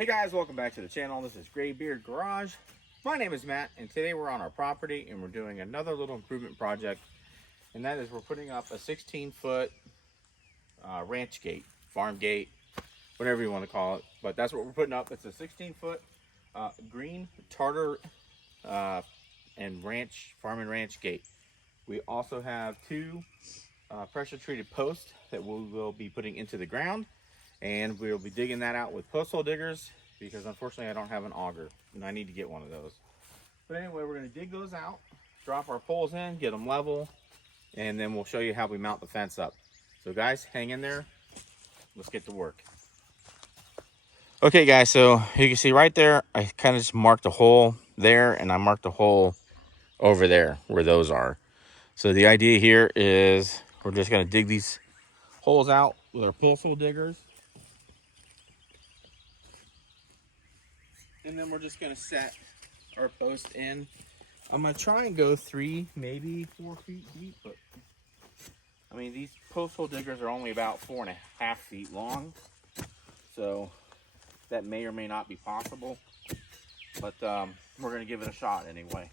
Hey guys, welcome back to the channel. This is Graybeard Garage. My name is Matt, and today we're on our property and we're doing another little improvement project, and that is we're putting up a 16-foot ranch gate, farm gate, whatever you want to call it, but that's what we're putting up. It's a 16-foot green tartar and ranch, farm and ranch gate. We also have two pressure treated posts that we will be putting into the ground, and we'll be digging that out with post hole diggers because unfortunately I don't have an auger and I need to get one of those. But anyway, we're going to dig those out, drop our poles in, get them level, and then we'll show you how we mount the fence up. So guys, hang in there. Let's get to work. Okay guys, so you can see right there, I kind of just marked a hole there and I marked a hole over there where those are. So the idea here is we're just going to dig these holes out with our post hole diggers. And then we're just going to set our post in. I'm going to try and go 3, maybe 4 feet deep, but I mean, these post hole diggers are only about 4.5 feet long. So that may or may not be possible, but we're going to give it a shot anyway.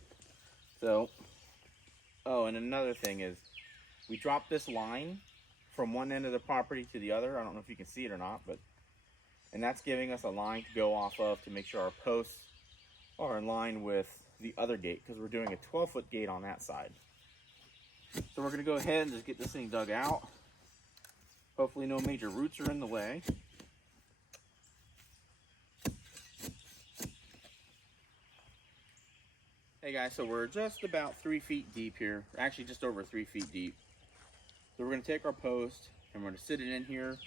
So, oh, and another thing is we dropped this line from one end of the property to the other. I don't know if you can see it or not, but and that's giving us a line to go off of to make sure our posts are in line with the other gate, because we're doing a 12-foot gate on that side. So we're going to go ahead and just get this thing dug out. Hopefully no major roots are in the way. Hey guys, so we're just about 3 feet deep here, actually just over 3 feet deep. So we're going to take our post and we're going to sit it in here.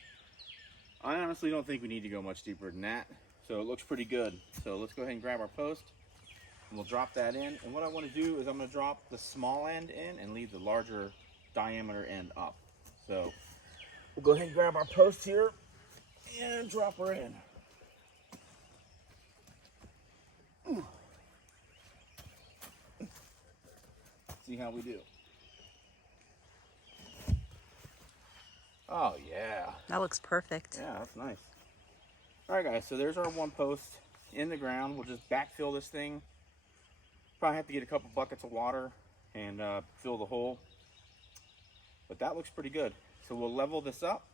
I honestly don't think we need to go much deeper than that, so it looks pretty good. So let's go ahead and grab our post and we'll drop that in. And what I want to do is I'm going to drop the small end in and leave the larger diameter end up. So we'll go ahead and grab our post here and drop her in. See how we do. Oh yeah. That looks perfect. Yeah, that's nice. All right guys, so there's our one post in the ground. We'll just backfill this thing. Probably have to get a couple buckets of water and fill the hole. But that looks pretty good. So we'll level this up,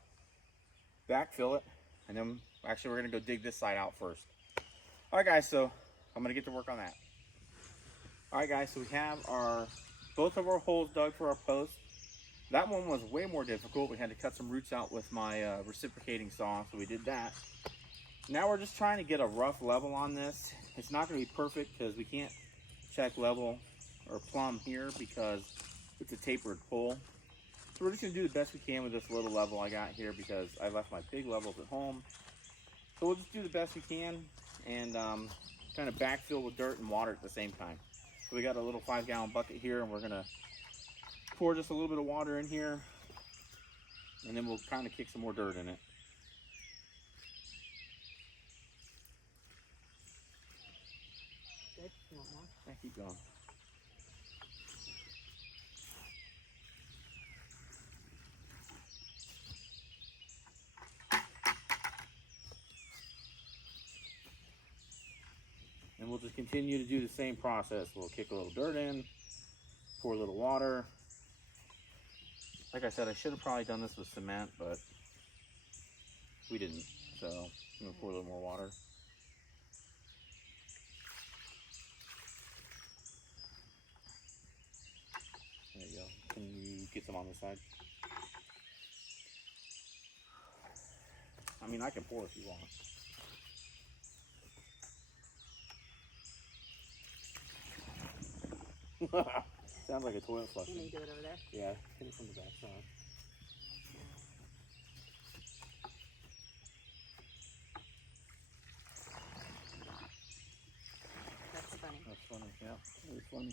backfill it, and then actually we're gonna go dig this side out first. All right guys, so I'm gonna get to work on that. All right guys, so we have both of our holes dug for our post. That one was way more difficult. We had to cut some roots out with my reciprocating saw, so we did that. Now we're just trying to get a rough level on this. It's not going to be perfect because we can't check level or plumb here because it's a tapered pole. So we're just going to do the best we can with this little level I got here because I left my pig levels at home. So we'll just do the best we can and kind of backfill with dirt and water at the same time. So we got a little 5-gallon bucket here and we're going to pour just a little bit of water in here, and then we'll kind of kick some more dirt in it. Good. You want more? Yeah, keep going. And we'll just continue to do the same process. We'll kick a little dirt in, pour a little water. Like I said, I should have probably done this with cement, but we didn't. So I'm gonna pour a little more water. There you go. Can you get some on this side? I mean, I can pour if you want. Sounds like a toilet flush. You need to do it over there? Yeah, hit it from the back side. That's funny. That's funny, yeah. Really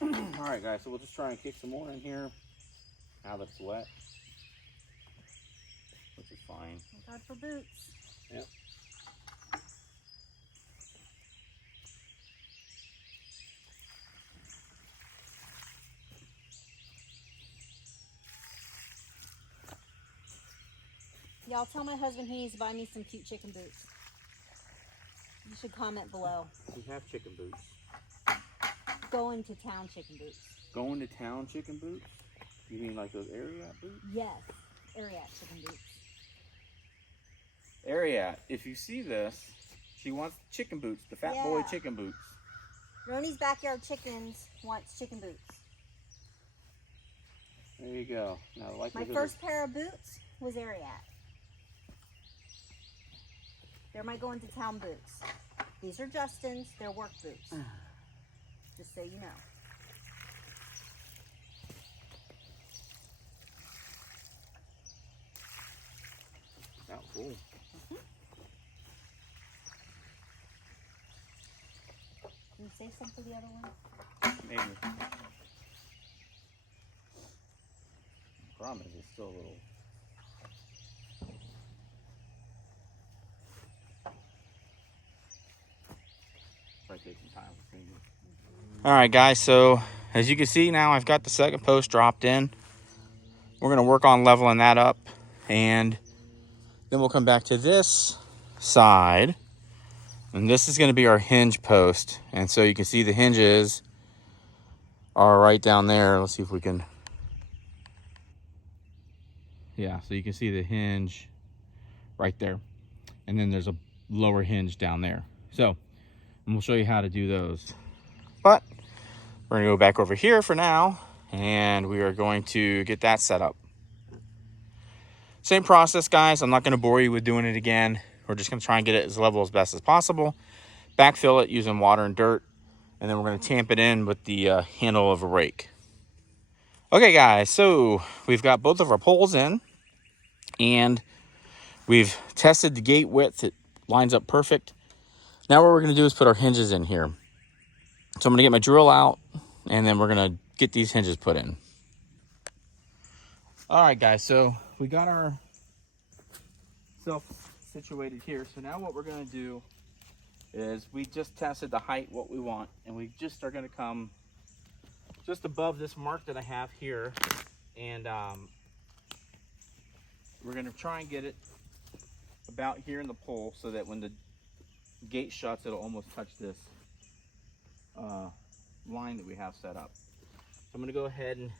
funny. Alright guys, so we'll just try and kick some more in here now that it's wet. Which is fine. Thank God for boots. Yep. Y'all tell my husband he needs to buy me some cute chicken boots. You should comment below. We have chicken boots. Going to town chicken boots. Going to town chicken boots? You mean like those Ariat boots? Yes, Ariat chicken boots. Ariat, if you see this, she wants chicken boots, the fat boy Yeah. chicken boots. Roni's Backyard Chickens wants chicken boots. There you go. Now, like My first pair of boots was Ariat. They're my going to town boots. These are Justin's, they're work boots. Just so you know. Oh, cool. Can you say something to the other one? Maybe. Problem is, it's still a little. Probably take some time with me. All right, guys. So as you can see now, I've got the second post dropped in. We're gonna work on leveling that up, and then we'll come back to this side, and this is gonna be our hinge post. And so you can see the hinges are right down there. Let's see if we can. Yeah, so you can see the hinge right there. And then there's a lower hinge down there. So, and we'll show you how to do those. But we're gonna go back over here for now, and we are going to get that set up. Same process, guys. I'm not gonna bore you with doing it again. We're just gonna try and get it as level as best as possible. Backfill it using water and dirt, and then we're gonna tamp it in with the handle of a rake. Okay, guys, so we've got both of our poles in, and we've tested the gate width. It lines up perfect. Now what we're going to do is put our hinges in here. So I'm going to get my drill out, and then we're going to get these hinges put in. All right, guys, so we got our self situated here. So now what we're going to do is we just tested the height, what we want, and we just are going to come just above this mark that I have here, and we're going to try and get it about here in the pole so that when the gate shuts, it'll almost touch this line that we have set up. So I'm going to go ahead and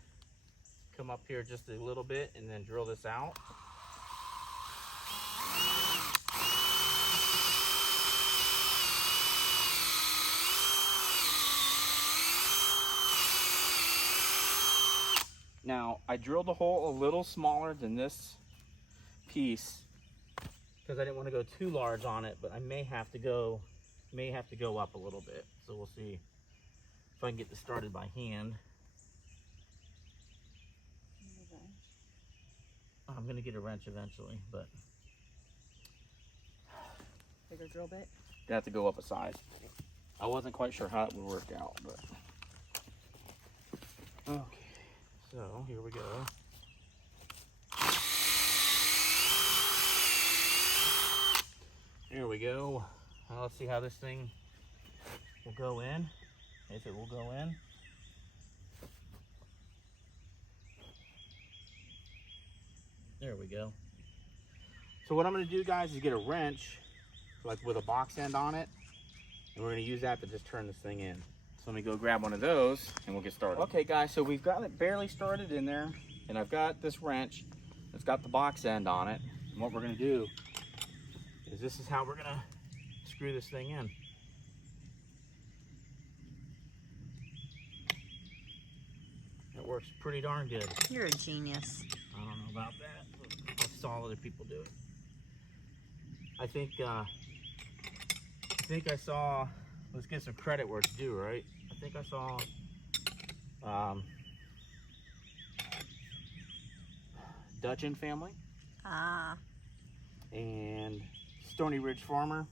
come up here just a little bit and then drill this out. Now, I drilled the hole a little smaller than this piece because I didn't want to go too large on it, but I may have to go up a little bit. So we'll see if I can get this started by hand. I'm going to get a wrench eventually, but Bigger drill bit. you have to go up a size. I wasn't quite sure how it would work out, but okay. So here we go. Here we go. Now let's see how this thing will go in. If it will go in. There we go. So what I'm going to do, guys, is get a wrench, like with a box end on it, and we're going to use that to just turn this thing in. So let me go grab one of those and we'll get started. Okay, guys, so we've got it barely started in there, and I've got this wrench that's got the box end on it. And what we're going to do is this is how we're going to screw this thing in. It works pretty darn good. You're a genius. I don't know about that, but I saw other people do it. I think I saw, let's get some credit where it's due, right? I think I saw Dutchin family and Stony Ridge Farmer.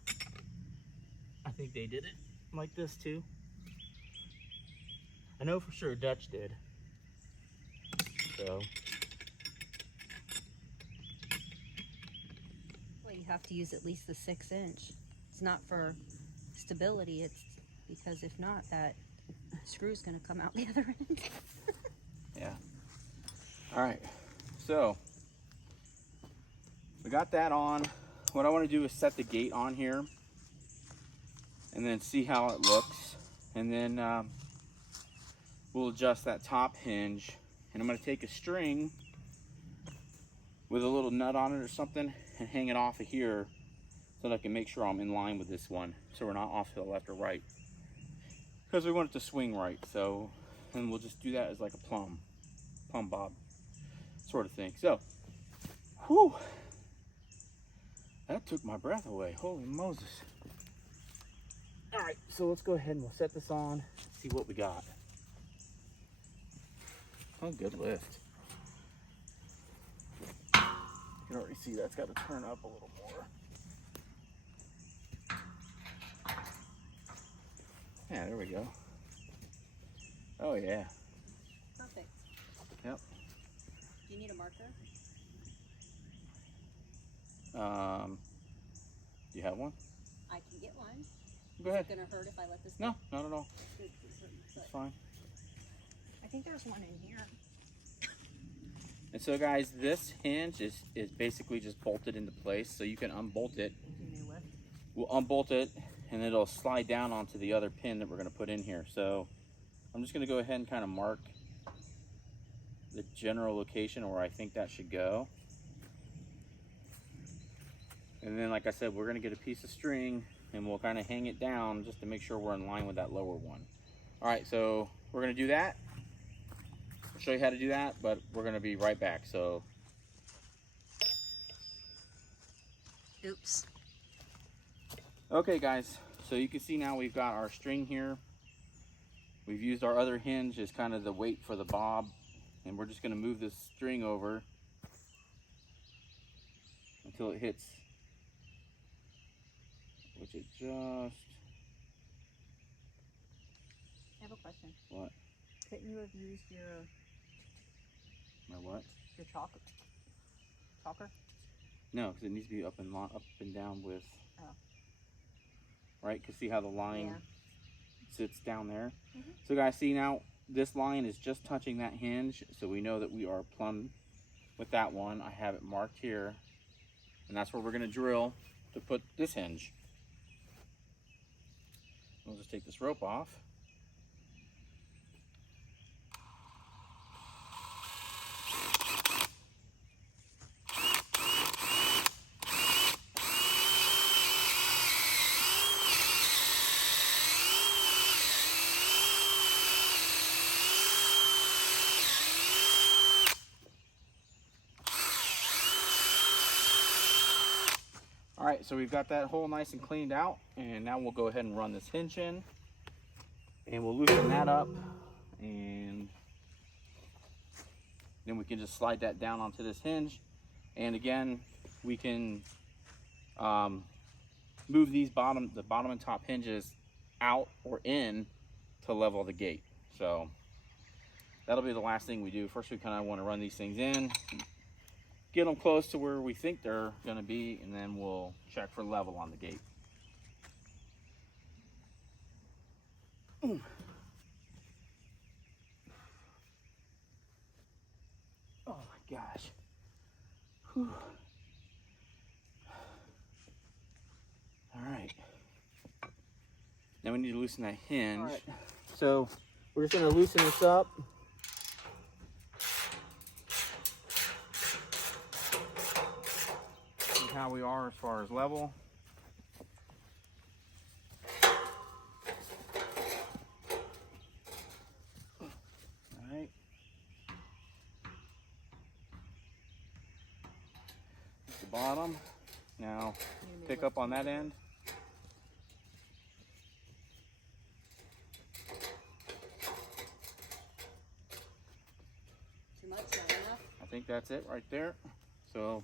I think they did it like this too. I know for sure Dutch did. So Well, you have to use at least the 6-inch. It's not for stability, it's because if not, that screw's gonna come out the other end. yeah. All right, so we got that on. What I want to do is set the gate on here. and then see how it looks. And then we'll adjust that top hinge. And I'm going to take a string with a little nut on it or something and hang it off of here so that I can make sure I'm in line with this one, so we're not off to the left or right, because we want it to swing right. So, and we'll just do that as like a plumb bob sort of thing. So, whew, that took my breath away. Holy Moses. All right, so let's go ahead and we'll set this on, see what we got. Oh, good lift. You can already see that's got to turn up a little more. Yeah, there we go. Oh yeah. Perfect. Yep. Do you need a marker? Do you have one? I can get one. Go ahead. Is it gonna hurt if I let this? No, not at all. It's It's fine. I think there's one in here. And so guys, this hinge is basically just bolted into place, so you can unbolt it. We'll unbolt it and it'll slide down onto the other pin that we're going to put in here. So I'm just going to go ahead and kind of mark the general location where I think that should go. And then, like I said, we're going to get a piece of string and we'll kind of hang it down just to make sure we're in line with that lower one. All right, so we're going to do that. I'll show you how to do that, but we're going to be right back. So, Oops. okay guys, so you can see now we've got our string here. We've used our other hinge as kind of the weight for the bob, and we're just going to move this string over until it hits, which it just... I have a question. What? Couldn't you have used your My what? chalker? No, because it needs to be up and down with... Oh. Right, because see how the line Yeah. sits down there? Mm-hmm. So guys, see now, this line is just touching that hinge, so we know that we are plumb with that one. I have it marked here, and that's where we're going to drill to put this hinge. We'll just take this rope off. All right, so we've got that hole nice and cleaned out, and now we'll go ahead and run this hinge in, and we'll loosen that up, and then we can just slide that down onto this hinge. And again, we can move these the bottom and top hinges out or in to level the gate. So that'll be the last thing we do. First, we kind of want to run these things in, get them close to where we think they're going to be, and then we'll check for level on the gate. Oh my gosh. Whew. All right. Now we need to loosen that hinge. All right. So we're just going to loosen this up. How we are as far as level. All right. That's the bottom. Now pick up on that end. Too much, not enough? I think that's it right there. So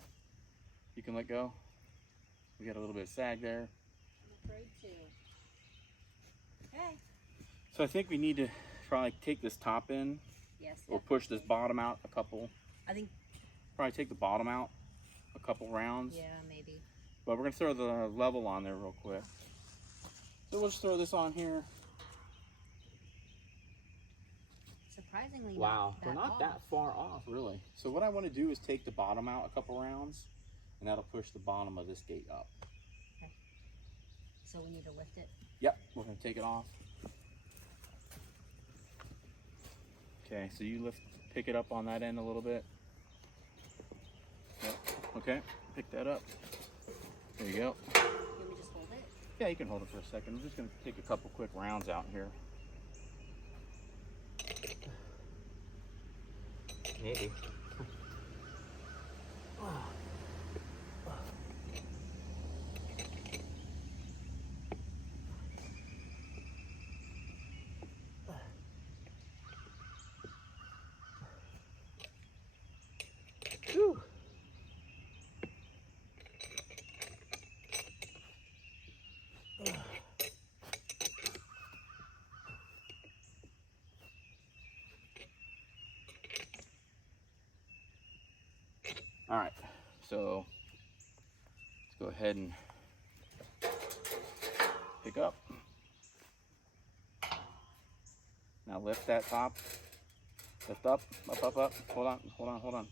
you can let go. We got a little bit of sag there. I'm afraid to. Okay. So I think we need to probably take this top in, Yes. or push this bottom out a couple. I think. Probably take the bottom out a couple rounds. Yeah, maybe. But we're gonna throw the level on there real quick. So we'll just throw this on here. Surprisingly. Wow, not we're not off. that far off, really. So what I want to do is take the bottom out a couple rounds, and that'll push the bottom of this gate up. So we need to lift it. Yep. We're gonna take it off. Okay, so you pick it up on that end a little bit. Yep. Okay, pick that up. There you go. Can we just hold it? Yeah, you can hold it for a second. I'm just gonna take a couple quick rounds out here. Maybe. Whew. All right, so let's go ahead and pick up. Now lift that top. Lift up, up, up, up. Hold on, hold on, hold on.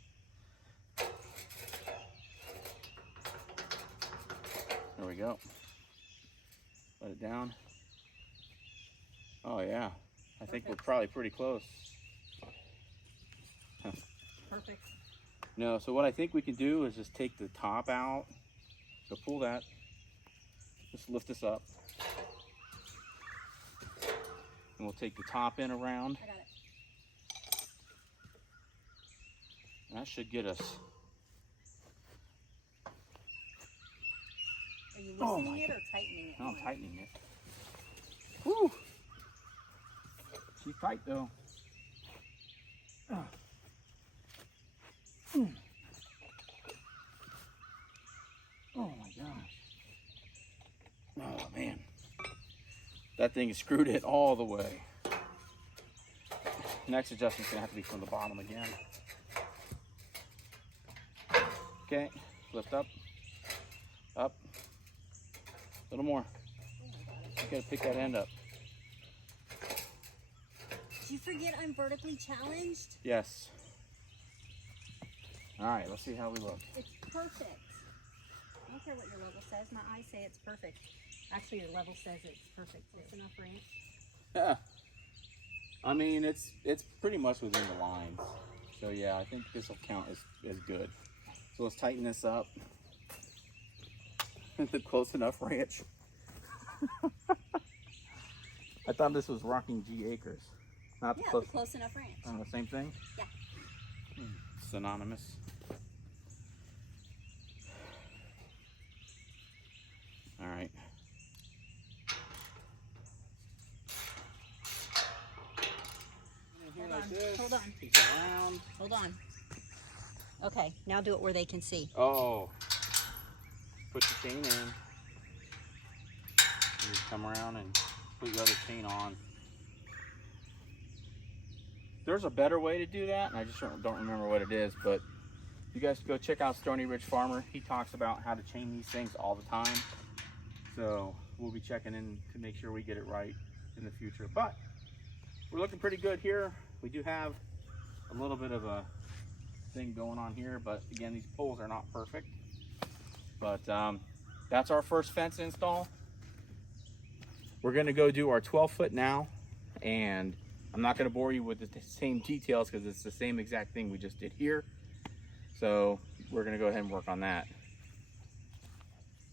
There we go. Let it down. Oh yeah, I think we're probably pretty close. Perfect. No, so what I think we can do is just take the top out. So pull that. Just lift this up. And we'll take the top in around. I got it. That should get us. Are you Oh loosening my it or tightening it? No, I'm tightening it. Woo! She's tight though. Oh my gosh. Oh man. That thing screwed it all the way. Next adjustment's gonna have to be from the bottom again. Okay, lift up. Up. A little more. You gotta pick that end up. Did you forget I'm vertically challenged? Yes. All right, let's see how we look. It's perfect. I don't care what your level says. My eyes say it's perfect. Actually, your level says it's perfect. It's enough range. Yeah. I mean, it's pretty much within the lines. So yeah, I think this will count as good. So let's tighten this up. The Close Enough Ranch. I thought this was Rocking G Acres. Not the Yeah, close. the Close Enough Ranch. Oh, the same thing? Yeah. Synonymous. All right. Hold on, hold on. Take it around. Hold on. Okay, now do it where they can see. Oh. Put your chain in. You just come around and put your other chain on. There's a better way to do that, and I just don't remember what it is, but you guys go check out Stony Ridge Farmer. He talks about how to chain these things all the time. So we'll be checking in to make sure we get it right in the future. But we're looking pretty good here. We do have a little bit of a thing going on here, but again, these poles are not perfect. But that's our first fence install. We're gonna go do our 12-foot now, and I'm not gonna bore you with the same details because it's the same exact thing we just did here. So we're gonna go ahead and work on that.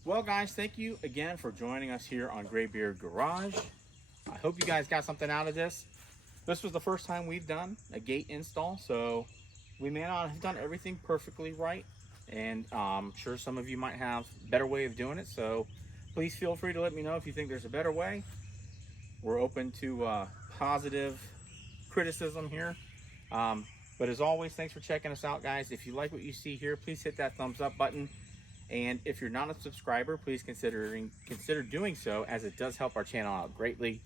Well guys, thank you again for joining us here on Graybeard Garage. I hope you guys got something out of this. This was the first time we've done a gate install, so we may not have done everything perfectly right, and I'm sure some of you might have a better way of doing it, so please feel free to let me know if you think there's a better way. We're open to positive criticism here. But as always, thanks for checking us out, guys. If you like what you see here, please hit that thumbs up button. And if you're not a subscriber, please consider doing so, as it does help our channel out greatly.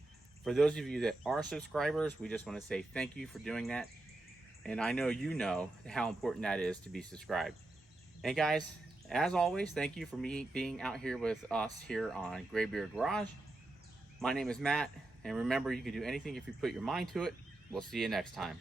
For those of you that are subscribers, we just want to say thank you for doing that. And I know you know how important that is to be subscribed. And guys, as always, thank you for me being out here with us here on Graybeard Garage. My name is Matt, and remember, you can do anything if you put your mind to it. We'll see you next time.